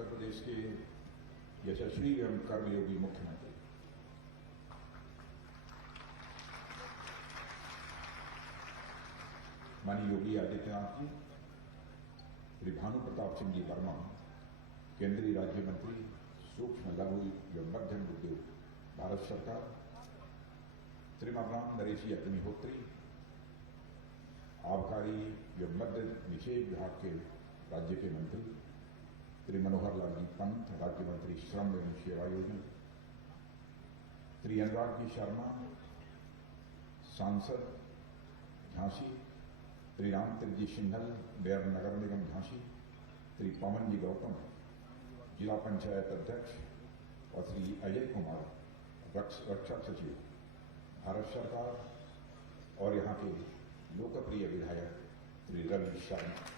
उत्तर प्रदेश के यशस्वी एवं कर्मयोगी मुख्यमंत्री माननीय योगी आदित्यनाथ जी, श्री भानु प्रताप सिंह जी वर्मा, केंद्रीय राज्य मंत्री सूक्ष्म लघु एवं मध्यम उद्योग भारत सरकार, श्रीमान राम नरेश अग्निहोत्री, आबकारी एवं मद्य निषेध विभाग के राज्य के मंत्री श्री मनोहर लाल जी पंत, राज्य मंत्री श्रम एवं सेवा योजना, श्री अनुराग जी शर्मा, सांसद झांसी, श्री रामचंद्र जी सिंघल, मेयर नगर निगम झांसी, श्री पवन जी गौतम, जिला पंचायत अध्यक्ष, और श्री अजय कुमार, रक्षा सचिव भारत सरकार, और यहाँ के लोकप्रिय विधायक श्री रवि शर्मा।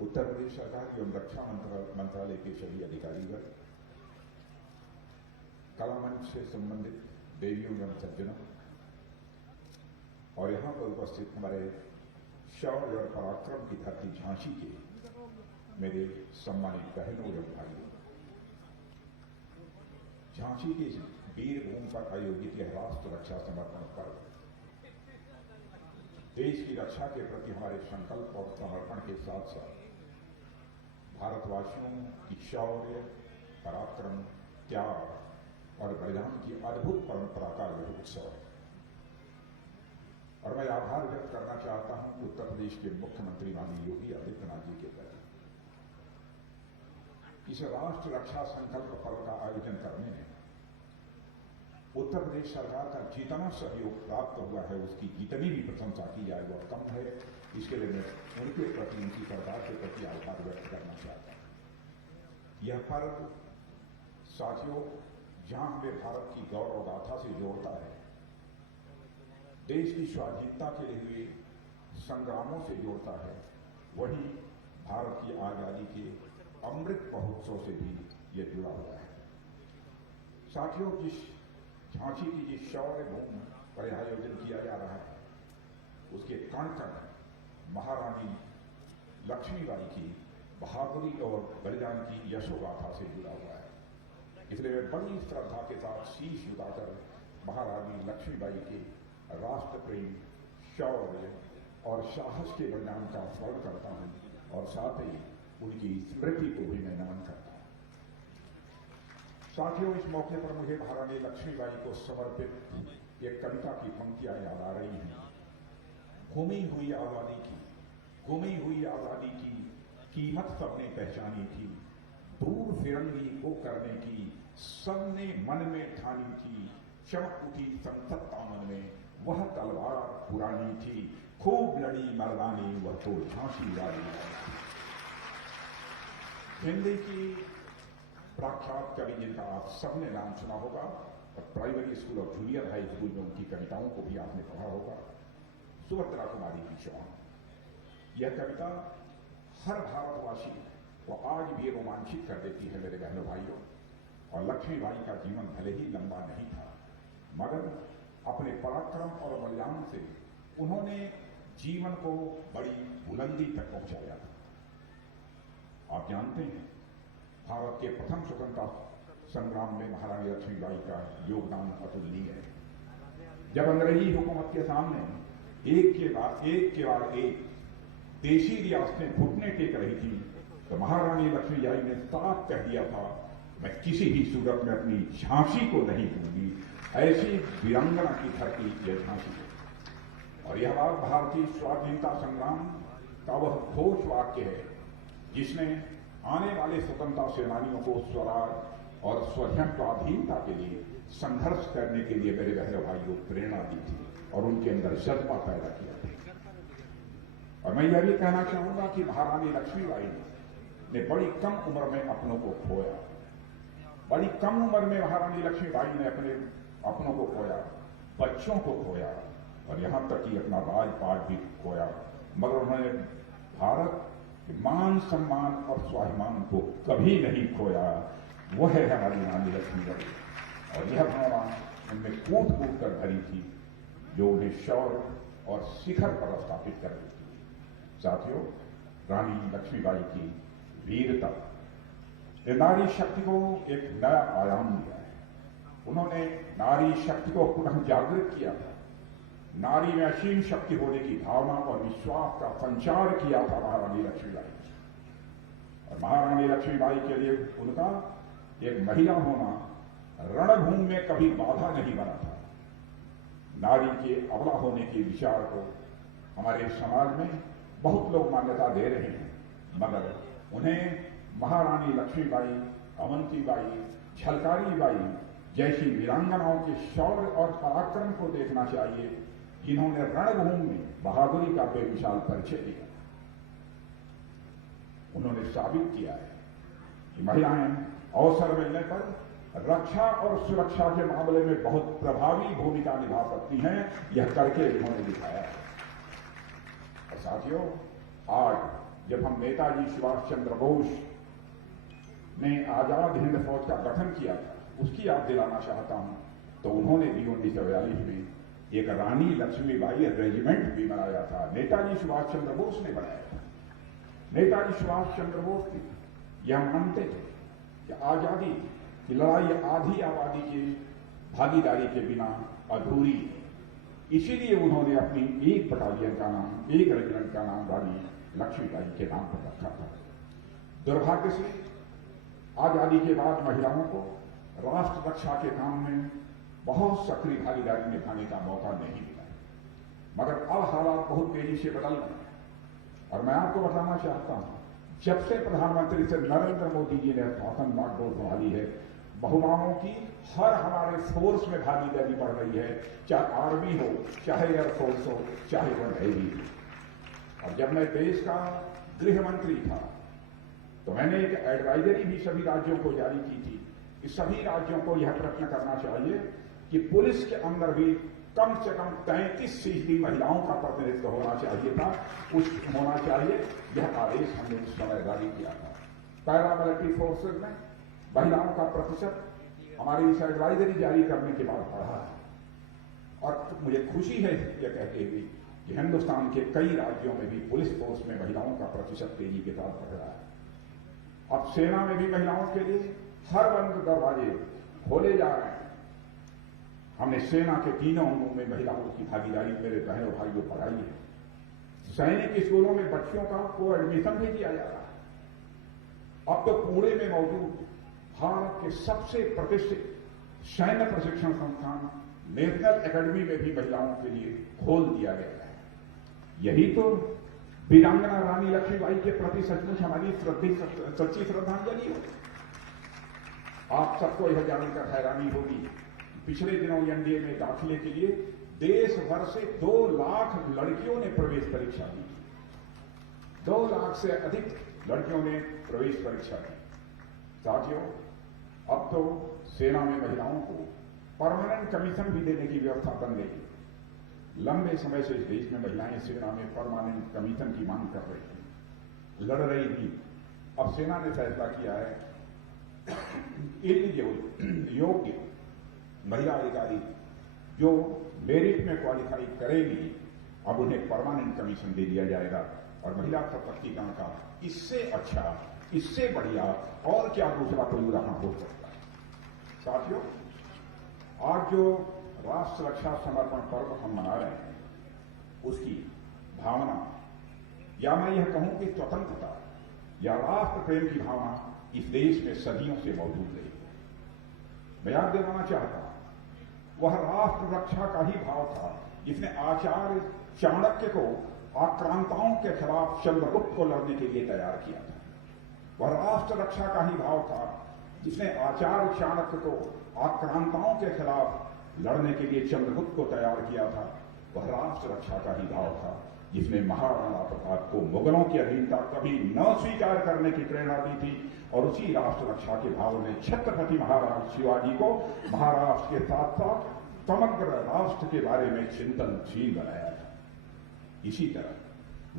उत्तर प्रदेश सरकार एवं रक्षा मंत्रालय के सभी अधिकारीगण, कला मंच से संबंधित देवियों एवं सज्जनों, और यहां पर उपस्थित हमारे शौर्य और पराक्रम की धरती झांसी के मेरे सम्मानित बहनों एवं भाइयों, झांसी की वीर भूमि पर आयोजित यह राष्ट्र रक्षा समर्पण पर्व देश की रक्षा के प्रति हमारे संकल्प और समर्पण के साथ साथ भारतवासियों की शौर्य, पराक्रम, त्याग और बलिदान की अद्भुत परंपरा का यह उत्सव है। और मैं आभार व्यक्त करना चाहता हूं उत्तर प्रदेश के मुख्यमंत्री माननीय योगी आदित्यनाथ जी के प्रति। इस राष्ट्र रक्षा संकल्प पर्व का आयोजन करने में उत्तर प्रदेश सरकार का जितना सहयोग प्राप्त हुआ है, उसकी जितनी भी प्रशंसा की जाए वह कम है। इसके लिए मैं उनके प्रति, उनकी सरकार के प्रति आभार व्यक्त करना चाहता हूं। यह पर्व साथियों जहां हमें भारत की गौरव गाथा से जोड़ता है, देश की स्वाधीनता के लिए हुए संग्रामों से जोड़ता है, वहीं भारत की आजादी के अमृत महोत्सव से भी यह जुड़ा हुआ है। साथियों, जिस झांसी की जिस शौर्य भूमि पर आयोजन किया जा रहा है, उसके कण कण महारानी लक्ष्मीबाई की बहादुरी और बलिदान की यशोगाथा से जुड़ा हुआ है। इसलिए मैं बड़ी श्रद्धा के साथ शीश झुकाकर महारानी लक्ष्मीबाई के राष्ट्र प्रेम, शौर्य और साहस के बलिदान का स्मरण करता हूं, और साथ ही उनकी स्मृति को भी मैं नमन करता हूं। साथियों, इस मौके पर मुझे महारानी लक्ष्मीबाई को समर्पित एक कविता की पंक्तियां याद आ रही हैं। गुमी हुई आजादी की कीमत सबने पहचानी थी, दूर फिरंगी को करने की सबने मन में ठानी थी, चमक उठी संसद दामन में वह तलवार पुरानी थी, खूब लड़ी मर्दानी वह तो झांसी वाली। हिंदी की प्रख्यात कवि जिनका आप सबने नाम सुना होगा, और प्राइमरी स्कूल और जूनियर हाई स्कूल में उनकी कविताओं को भी आपने पढ़ा होगा, सुभद्रा कुमारी की चौहान। यह कविता हर भारतवासी को आज भी रोमांचित कर देती है मेरे बहनों भाइयों। और लक्ष्मीबाई का जीवन भले ही लंबा नहीं था, मगर अपने पराक्रम और बलिदान से उन्होंने जीवन को बड़ी बुलंदी तक पहुंचाया था। आप जानते हैं, भारत के प्रथम स्वतंत्रता संग्राम में महारानी लक्ष्मीबाई का योगदान अतुलनीय है। जब अंग्रेजी हुकूमत के सामने एक के बाद एक देशी रियासतें घुटने टेक रही थी, तो महारानी लक्ष्मीबाई ने साफ कह दिया था, मैं किसी भी सूरत में अपनी झांसी को नहीं दूंगी। ऐसी वीरांगना की धरती यह झांसी है। और यह बात भारतीय स्वाधीनता संग्राम का वह घोष वाक्य है जिसने आने वाले स्वतंत्रता सेनानियों को स्वराज और स्वाधीनता के लिए संघर्ष करने के लिए मेरे बहनों भाइयों प्रेरणा दी थी और उनके अंदर जज्बा पैदा किया था। और मैं यह भी कहना चाहूंगा कि महारानी लक्ष्मीबाई ने बड़ी कम उम्र में अपनों को खोया। बड़ी कम उम्र में महारानी लक्ष्मीबाई ने अपने अपनों को खोया, बच्चों को खोया, और यहां तक कि अपना राजपाट भी खोया, मगर उन्होंने भारत के मान सम्मान और स्वाभिमान को कभी नहीं खोया। वह है हमारी रानी लक्ष्मीबाई, और यह भावना उनमें कूद कूद कर भरी थी जो उन्हें शौर्य और शिखर पर स्थापित करने के लिए। साथियों, रानी लक्ष्मीबाई की वीरता ने नारी शक्ति को एक नया आयाम दिया है। उन्होंने नारी शक्ति को पुनः जागृत किया था। नारी में असीम शक्ति होने की भावना और विश्वास का संचार किया था महारानी लक्ष्मीबाई। और महारानी लक्ष्मीबाई के लिए उनका एक महिला होना रणभूमि में कभी बाधा नहीं बना था। नारी के अबला होने के विचार को हमारे समाज में बहुत लोग मान्यता दे रहे हैं, मगर उन्हें महारानी लक्ष्मीबाई, अवंतीबाई, झलकारी बाई जैसी वीरांगनाओं के शौर्य और पराक्रम को देखना चाहिए, जिन्होंने रणभूमि में बहादुरी का बेमिसाल परिचय दिया। उन्होंने साबित किया है कि महिलाएं अवसर मिलने पर रक्षा और सुरक्षा के मामले में बहुत प्रभावी भूमिका निभा सकती हैं। यह करके उन्होंने दिखाया है। और साथियों, आज जब हम नेताजी सुभाष चंद्र बोस ने आजाद हिंद फौज का गठन किया था, उसकी याद दिलाना चाहता हूं, तो उन्होंने भी 1942 में एक रानी लक्ष्मीबाई रेजिमेंट भी बनाया था। नेताजी सुभाष चंद्र बोस ने बनाया था। नेताजी सुभाष चंद्र बोस यह मानते थे कि आजादी की लड़ाई आधी आबादी की भागीदारी के बिना अधूरी है। इसीलिए उन्होंने अपनी एक बटालियन का नाम, एक रेजिमेंट का नाम रानी लक्ष्मीबाई के नाम पर रखा था। दुर्भाग्य से आजादी के बाद महिलाओं को राष्ट्र रक्षा के काम में बहुत सक्रिय भागीदारी निभाने का मौका नहीं मिला, मगर अब हालात बहुत तेजी से बदल रहे हैं। और मैं आपको बताना चाहता हूं, जब से प्रधानमंत्री श्री नरेंद्र मोदी जी ने शासन बागडोर संभाली है, महिलाओं की हर हमारे फोर्स में भागीदारी बढ़ रही है, चाहे आर्मी हो, चाहे एयरफोर्स हो, चाहे वह नेवी हो। और जब मैं देश का गृह मंत्री था, तो मैंने एक एडवाइजरी भी सभी राज्यों को जारी की थी कि सभी राज्यों को यह प्रयत्न करना चाहिए कि पुलिस के अंदर भी कम से कम 33% महिलाओं का प्रतिनिधित्व होना चाहिए था, होना चाहिए। यह आदेश हमने उस समय जारी किया था। पैरामिलिट्री फोर्सेज में महिलाओं का प्रतिशत हमारी इस एडवाइजरी जारी करने के बाद बढ़ा है। और मुझे खुशी है यह कहते हुए कि हिंदुस्तान के कई राज्यों में भी पुलिस फोर्स में महिलाओं का प्रतिशत तेजी के साथ बढ़ रहा है। अब सेना में भी महिलाओं के लिए हर बंद दरवाजे खोले जा रहे हैं। हमने सेना के तीनों अंगों में महिलाओं की भागीदारी मेरे बहनों भाइयों बढ़ाई है। सैनिक स्कूलों में बच्चियों का को एडमिशन भी दिया जा रहा है। अब तो पुणे में मौजूद भारत के सबसे प्रतिष्ठित सैन्य प्रशिक्षण संस्थान नेशनल एकेडमी में भी महिलाओं के लिए खोल दिया गया है। यही तो वीरांगना रानी लक्ष्मीबाई के प्रति सचमुच हमारी सच्ची श्रद्धांजलि हो। आप सबको यह जानकर हैरानी होगी, पिछले दिनों एनडीए में दाखिले के लिए देश भर से 2 लाख लड़कियों ने प्रवेश परीक्षा दी। 2 लाख से अधिक लड़कियों ने प्रवेश परीक्षा दी। साथियों, अब तो सेना में महिलाओं को परमानेंट कमीशन भी देने की व्यवस्था बन गई। लंबे समय से इस देश में महिलाएं सेना में परमानेंट कमीशन की मांग कर रही थी, लड़ रही थी। अब सेना ने फैसला किया है योग्य महिला अधिकारी जो मेरिट में क्वालिफाई करेगी, अब उन्हें परमानेंट कमीशन दे दिया जाएगा। और महिला सशक्तिकरण का इससे अच्छा, इससे बढ़िया और क्या दूसरा कोई उदाहरण हो सकता है। साथियों, आज जो राष्ट्र रक्षा समर्पण पर्व हम मना रहे हैं, उसकी भावना, या मैं यह कहूं कि स्वतंत्रता या राष्ट्र प्रेम की भावना इस देश में सदियों से मौजूद रही है। मैं याद दिलाना चाहता हूं, वह राष्ट्र रक्षा का ही भाव था जिसने आचार्य चाणक्य को आक्रांताओं के खिलाफ चंद्रगुप्त को लड़ने के लिए तैयार किया था। वह राष्ट्र रक्षा का ही भाव था जिसने आचार्य चाणक्य को आक्रांताओं के खिलाफ लड़ने के लिए चंद्रगुप्त को तैयार किया था। वह राष्ट्र रक्षा का ही भाव था जिसने महाराणा प्रताप को मुगलों की अधीनता कभी न स्वीकार करने की प्रेरणा दी थी। और उसी राष्ट्र रक्षा के भाव ने छत्रपति महाराज शिवाजी को महाराष्ट्र के साथ साथ समग्र राष्ट्र के बारे में चिंतनशील बनाया था। इसी तरह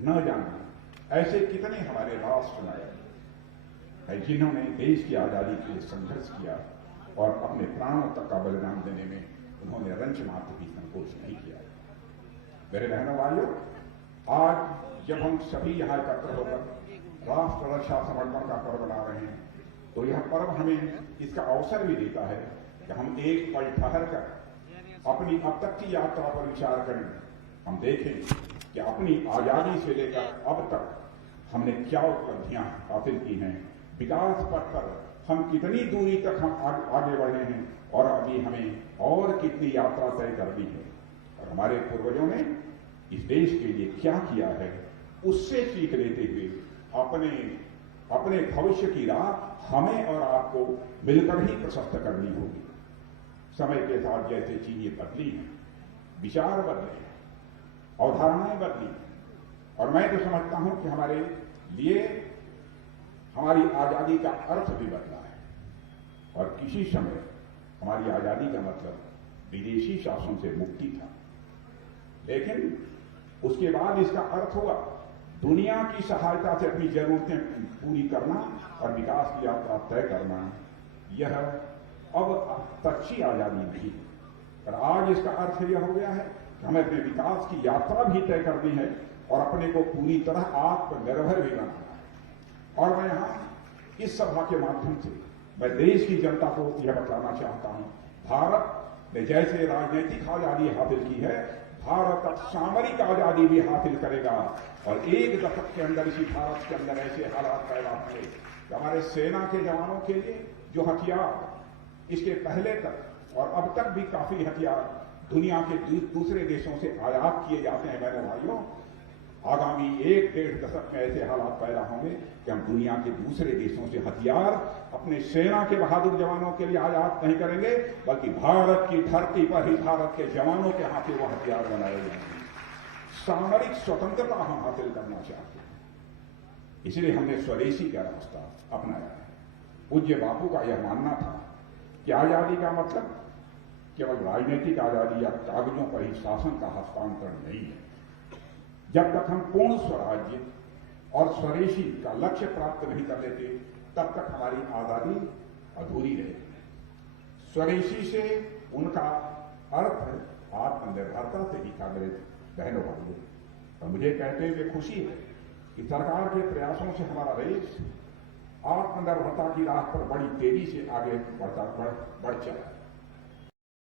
न जाने ऐसे कितने हमारे राष्ट्र नायक हैं जिन्होंने देश की आजादी के लिए संघर्ष किया और अपने प्राणों तक का बलिदान देने में उन्होंने रंच मात्र भी संकोच नहीं किया। मेरे बहनों भाइयों, आज जब हम सभी यहाँ एकत्र होकर राष्ट्र रक्षा समर्पण का पर्व मना रहे हैं, तो यह पर्व हमें इसका अवसर भी देता है कि हम एक पल ठहर कर अपनी अब तक की यात्रा पर विचार करें। हम देखें कि अपनी आजादी से लेकर अब तक हमने क्या उपलब्धियां हासिल की हैं, विकास पथ पर हम कितनी दूरी तक हम आगे बढ़े हैं और अभी हमें और कितनी यात्रा तय करनी है, और हमारे पूर्वजों ने इस देश के लिए क्या किया है, उससे सीख लेते हुए अपने भविष्य की राह हमें और आपको मिलकर ही प्रशस्त करनी होगी। समय के साथ जैसे चीजें बदली हैं, विचार बदले हैं, अवधारणाएं बदली हैं, और मैं तो समझता हूं कि हमारे लिए हमारी आजादी का अर्थ भी बदला है। और किसी समय हमारी आजादी का मतलब विदेशी शासन से मुक्ति था, लेकिन उसके बाद इसका अर्थ हुआ दुनिया की सहायता से अपनी जरूरतें पूरी करना और विकास की यात्रा तय करना। यह अब सच्ची आजादी नहीं, पर आज इसका अर्थ यह हो गया है कि हमें अपने विकास की यात्रा भी तय करनी है और अपने को पूरी तरह आत्मनिर्भर भी बनाना है। और मैं यहां इस सभा के माध्यम से मैं देश की जनता को यह बताना चाहता हूं, भारत ने जैसे राजनीतिक आजादी हासिल की है, भारत अब सामरिक आजादी भी हासिल करेगा। और एक दशक के अंदर इसी भारत के अंदर ऐसे हालात पैदा हुए कि हमारे सेना के जवानों के लिए जो हथियार इसके पहले तक और अब तक भी काफी हथियार दुनिया के दूसरे देशों से आयात किए जाते हैं, मेरे भाइयों, आगामी 1-1.5 दशक में ऐसे हालात पैदा होंगे कि हम दुनिया के दूसरे देशों से हथियार अपने सेना के बहादुर जवानों के लिए आयात नहीं करेंगे, बल्कि भारत की धरती पर ही भारत के जवानों के हाथ से वो हथियार बनाए जाएंगे। सामरिक स्वतंत्रता हम हासिल करना चाहते हैं, इसलिए हमने स्वदेशी का रास्ता अपनाया है। पूज्य बापू का यह मानना था कि आजादी का मतलब केवल राजनीतिक आजादी या कागजों पर ही शासन का हस्तांतरण नहीं है। जब तक हम पूर्ण स्वराज्य और स्वदेशी का लक्ष्य प्राप्त नहीं कर लेते, तब तक हमारी आजादी अधूरी रहेगी। स्वदेशी से उनका अर्थ आत्मनिर्भरता से ही था, मेरे बहनों भाइयों। और मुझे कहते हुए खुशी है कि सरकार के प्रयासों से हमारा देश आत्मनिर्भरता की राह पर बड़ी तेजी से आगे बढ़ चला है।